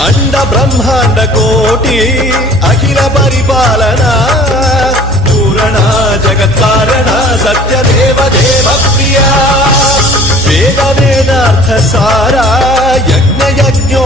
అండ బ్రహ్మాండ కోటి అఖిల పరిపాలన పూరణ జగత్కారణ సత్యదేవ దేవ ప్రియ వేద వేదార్థ సారా యజ్ఞ యజ్ఞో